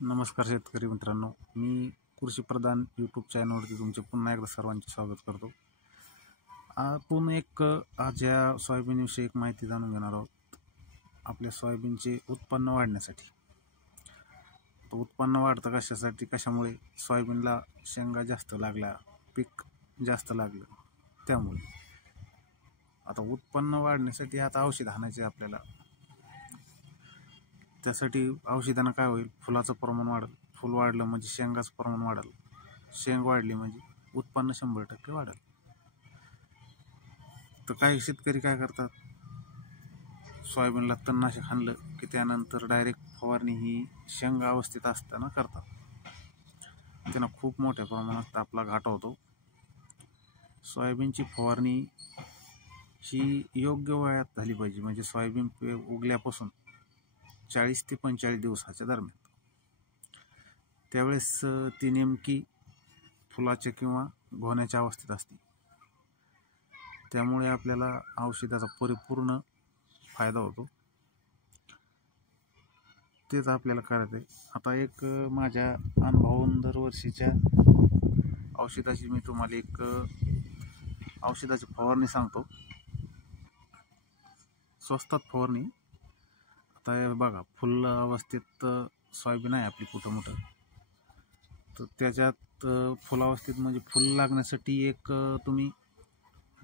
नमस्कार शेतकरी मित्रांनो, मी कृषीप्रधान यूट्यूब चॅनलवरती तुमचे पुन्हा एकदा सर्वांचे स्वागत करतो. आपण आज या सोयाबीनविषयी एक माहिती जाणून घेणार आहोत. आपल्या सोयाबीनचे उत्पन्न वाढण्यासाठी. तो उत्पन्न वाढतं कशासाठी, कशामुळे? सोयाबीनला शेंगा जास्त लागल्या, पीक जास्त लागलं त्यामुळे. आता उत्पन्न वाढण्यासाठी आता औषध आणायचे आपल्याला. त्यासाठी औषधानं काय होईल? फुलाचं प्रमाण वाढेल. फुल वाढलं म्हणजे शेंगाचं प्रमाण वाढेल. शेंग वाढली म्हणजे उत्पन्न 100% वाढेल. तर काही शेतकरी काय करतात, सोयाबीनला तणनाशक हाणलं की त्यानंतर डायरेक्ट फवारणी ही शेंगा अवस्थेत असताना करतात. त्यांना खूप मोठ्या प्रमाणात आपला घाटा होतो. सोयाबीनची फवारणी ही योग्य वयात झाली पाहिजे, म्हणजे सोयाबीन उगल्यापासून 40 ते 45 दिवसाच्या दरम्यान. त्यावेळेस ती नेमकी फुलाच्या किंवा घोण्याच्या अवस्थेत असते. त्यामुळे आपल्याला औषधाचा परिपूर्ण फायदा होतो. तेच आपल्याला करायचं आहे. आता माझ्या अनुभवावरून दरवर्षीच्या औषधाची मी तुम्हाला औषधाची फवारणी सांगतो. स्वस्तात फवारणी. आता बघा, फुल अवस्थेत सोयाबीन आहे आपली कुठं मोठं, तर त्याच्यात फुलावस्थेत म्हणजे फुल लागण्यासाठी तुम्ही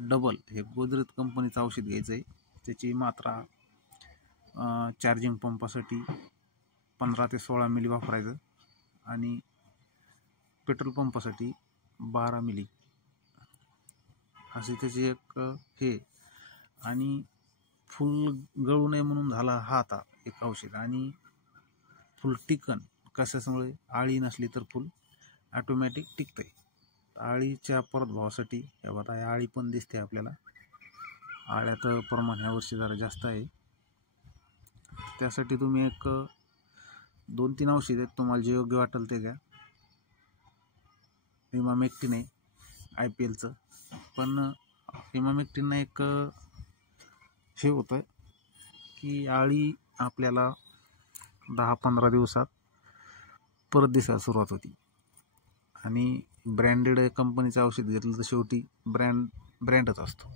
डबल हे गोदरेज कंपनीचं औषध घ्यायचं आहे. त्याची मात्रा चार्जिंग पंपासाठी 15 ते 16 मिली वापरायचं आणि पेट्रोल पंपासाठी 12 मिली असे त्याची हे. आणि फुल गळू नये म्हणून झाला हा आता एक औषध. आणि फुल टिकन कशामुळे? आळी नसली तर फुल ऑटोमॅटिक टिकतंय. आळीच्या परतभावासाठी आळी पण दिसते आपल्याला. आळ्याचं प्रमाण ह्या वर्षी जरा जास्त आहे. त्यासाठी तुम्ही 2-3 औषध आहेत, तुम्हाला जे योग्य वाटेल ते घ्या. इमामेक्टिन आहे IPLचं, पण इमामेक्टिननं हे होतं की आळी आपल्याला 10-15 दिवसात परत दिसायला सुरुवात होती. आणि ब्रँडेड कंपनीचं औषध घेतलं तर शेवटी ब्रँडच असतो.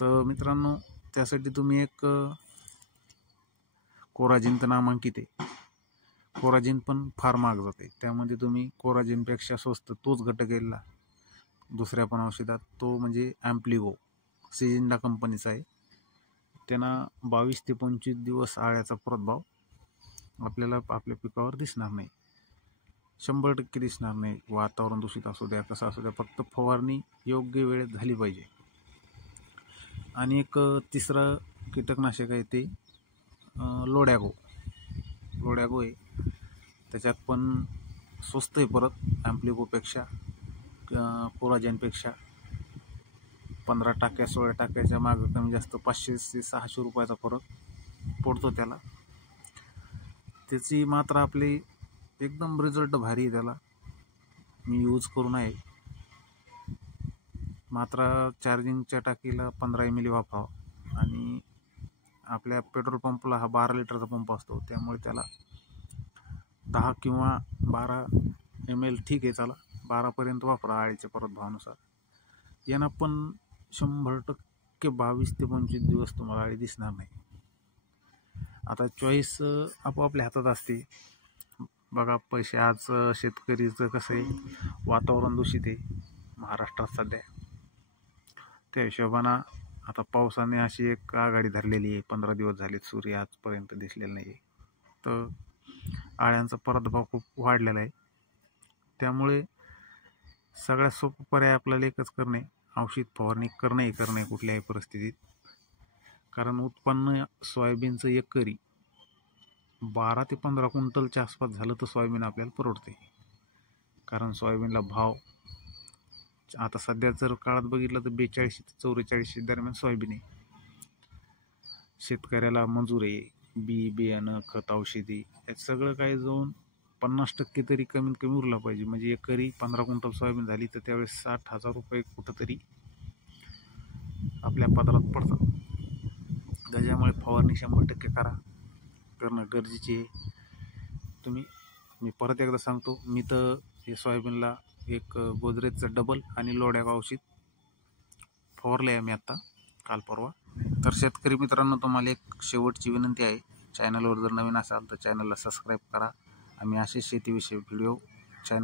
तर मित्रांनो, त्यासाठी तुम्ही कोराजिन तर नामांकित आहे. कोराजिन पण फार महाग जाते. त्यामध्ये तुम्ही कोराजिनपेक्षा स्वस्त तोच घटक गेला दुसऱ्या पण औषधात, तो म्हणजे ॲम्प्लिगो. सिजिंडा कंपनीचा आहे. त्यांना 22 ते 25 दिवस आळ्याचा परतभाव आपल्याला आपल्या पिकावर दिसणार नाही. 100% दिसणार नाही. वातावरण दूषित असू द्या, कसं असू द्या, फक्त फवारणी योग्य वेळेत झाली पाहिजे. आणि तिसरं कीटकनाशक आहे ते लोडॅगो आहे. त्याच्यात पण स्वस्त आहे परत ॲम्प्लिगोपेक्षा, कोराजेनपेक्षा 15 टाक्या 16 टाक्याच्या मागं कमी जास्त 500 ते 600 रुपयाचा फरक पडतो त्याला. त्याची मात्रा आपली एकदम रिझल्ट भारी आहे. त्याला मी यूज करून आहे. मात्रा चार्जिंगच्या टाकीला 15 ml वापरावं. आणि आपल्या पेट्रोल पंपला हा 12 लिटरचा पंप असतो, त्यामुळे त्याला 10 किंवा 12 ml ठीक आहे, चला 12पर्यंत वापरा आळीच्या परतभावानुसार. यांना पण 100% 22 ते 25 दिवस तुम्हाला आळी दिसणार नाही. आता चॉईस आपोआपल्या हातात असते. बघा, पैसे आज शेतकरीचं कसं आहे, वातावरण दूषित आहे महाराष्ट्रात सध्या. त्या हिशोबानं आता पावसाने अशी आघाडी धरलेली आहे. 15 दिवस झाले सूर्य आजपर्यंत दिसलेला नाही आहे. तर आळ्यांचा परतभाव खूप वाढलेला आहे. त्यामुळे सगळ्यात सोपं पर्याय आपल्याला एकच करणे, औषध फवारणी करणे कुठल्याही परिस्थितीत. कारण उत्पन्न सोयाबीनचं एकरी 12 ते 15 क्विंटलच्या आसपास झालं तर सोयाबीन आपल्याला परवडते. कारण सोयाबीनला भाव आता सध्या जर काळात बघितलं तर 42 ते 44 दरम्यान सोयाबीन आहे. शेतकऱ्याला मजूर आहे, बियाणं, खत, औषधी, यात सगळं काही जाऊन 50% तरी कमीत कमी उरला पाहिजे. म्हणजे एकरी 15 क्विंटल सोयाबीन झाली तर त्यावेळेस 60,000 रुपये कुठंतरी आपल्या पदरात पडतात. त्याच्यामुळे फवारणी 100% करणं गरजेचे आहे. तुम्ही, मी परत एकदा सांगतो, मी तर हे सोयाबीनला एक गोदरेजचं डबल आणि लोड्या औषध फवारले आहे मी आत्ता काल परवा. तर शेतकरी मित्रांनो, तुम्हाला एक शेवटची विनंती आहे, चॅनलवर जर नवीन असाल तर चॅनलला सबस्क्राईब करा. आम्ही असे शेतीविषयी व्हिडिओ चॅनल